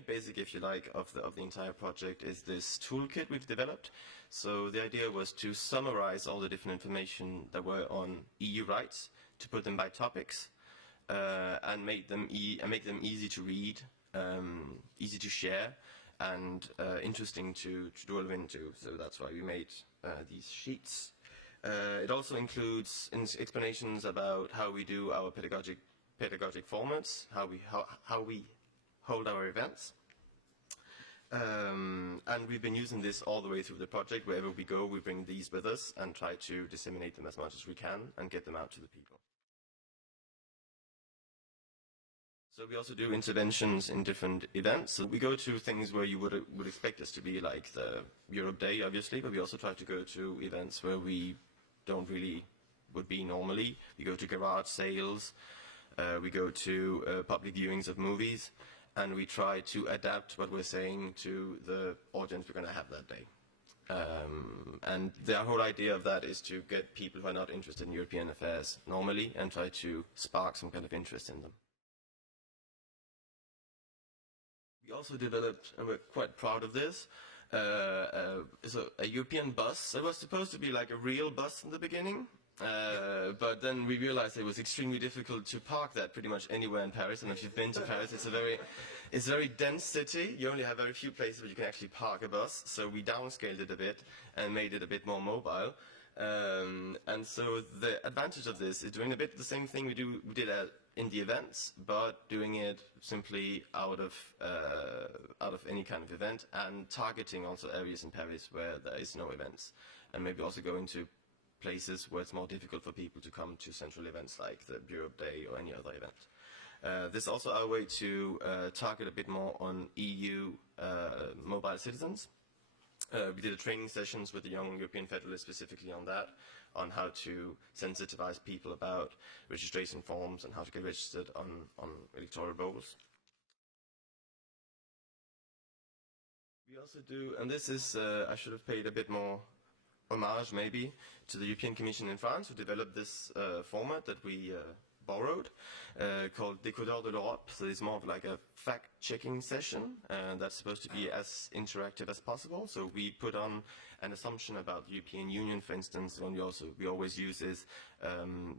main basic, if you like, of the entire project is this toolkit we've developed. So the idea was to summarize all the different information that were on EU rights, to put them by topics, and make them easy to read, easy to share, and interesting to delve into. So that's why we made these sheets. It also includes explanations about how we do our pedagogic formats, how we hold our events. And we've been using this all the way through the project. Wherever we go, we bring these with us and try to disseminate them as much as we can and get them out to the people. So we also do interventions in different events. So we go to things where you would expect us to be, like the Europe Day, obviously, but we also try to go to events where we don't really would be normally. We go to garage sales, we go to public viewings of movies, and we try to adapt what we're saying to the audience we're going to have that day. And the whole idea of that is to get people who are not interested in European affairs normally and try to spark some kind of interest in them. We also developed, and we're quite proud of this, is a European bus. It was supposed to be like a real bus in the beginning, but then we realized it was extremely difficult to park that pretty much anywhere in Paris. And if you've been to Paris, it's a very dense city. You only have very few places where you can actually park a bus. So we downscaled it a bit and made it a bit more mobile. And so the advantage of this is doing a bit the same thing we did in the events, but doing it simply out of any kind of event, and targeting also areas in Paris where there is no events, and maybe also going to places where it's more difficult for people to come to central events like the Europe Day or any other event. This is also our way to target a bit more on EU mobile citizens. We did training sessions with the Young European Federalists specifically on that, on how to sensitize people about registration forms and how to get registered on electoral rolls. We also do, and this is, I should have paid a bit more homage maybe to the European Commission in France, who developed this format that we borrowed, called Décodeur de l'Europe. So it's more of like a fact-checking session, and that's supposed to be as interactive as possible. So we put on an assumption about the European Union, for instance. One we always use is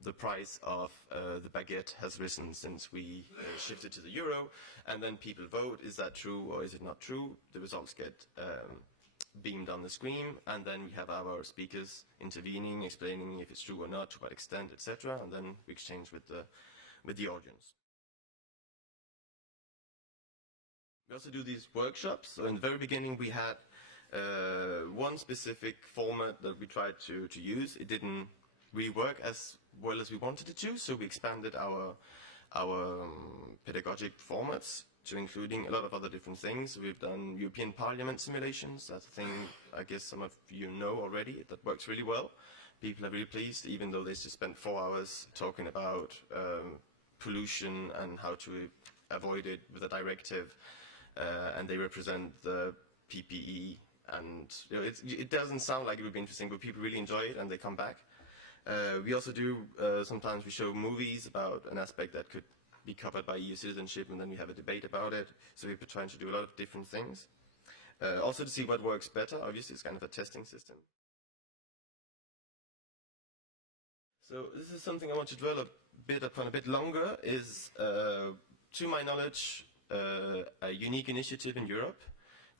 the price of the baguette has risen since we shifted to the euro, and then people vote, is that true or is it not true? The results get beamed on the screen, and then we have our speakers intervening, explaining if it's true or not, to what extent, etc., and then we exchange with the audience. We also do these workshops. So in the very beginning we had one specific format that we tried to use. It didn't really work as well as we wanted it to, so we expanded our pedagogic formats to including a lot of other different things. We've done European Parliament simulations. That's a thing I guess some of you know already. That works really well. People are really pleased, even though they just spent 4 hours talking about pollution and how to avoid it with a directive, and they represent the PPE. And it doesn't sound like it would be interesting, but people really enjoy it and they come back. We also do, sometimes we show movies about an aspect that could be covered by EU citizenship, and then we have a debate about it. So we're trying to do a lot of different things. Also to see what works better. Obviously, it's kind of a testing system. So this is something I want to dwell upon a bit longer, is, to my knowledge, a unique initiative in Europe.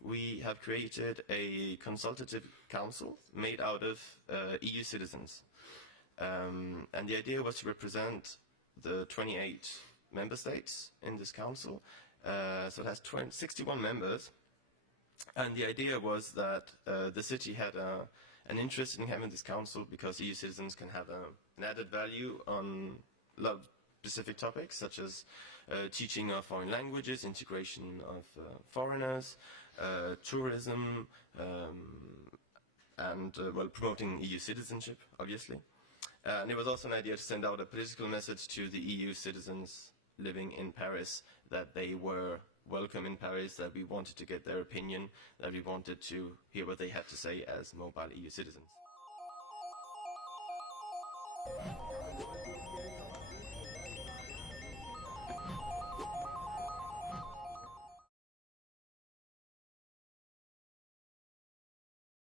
We have created a consultative council made out of EU citizens. And the idea was to represent the 28 member states in this council. So it has 61 members. And the idea was that the city had an interest in having this council because EU citizens can have an added value on a lot of specific topics, such as teaching of foreign languages, integration of foreigners, tourism, and well, promoting EU citizenship, obviously. And it was also an idea to send out a political message to the EU citizens living in Paris that they were welcome in Paris, that we wanted to get their opinion, that we wanted to hear what they had to say as mobile EU citizens.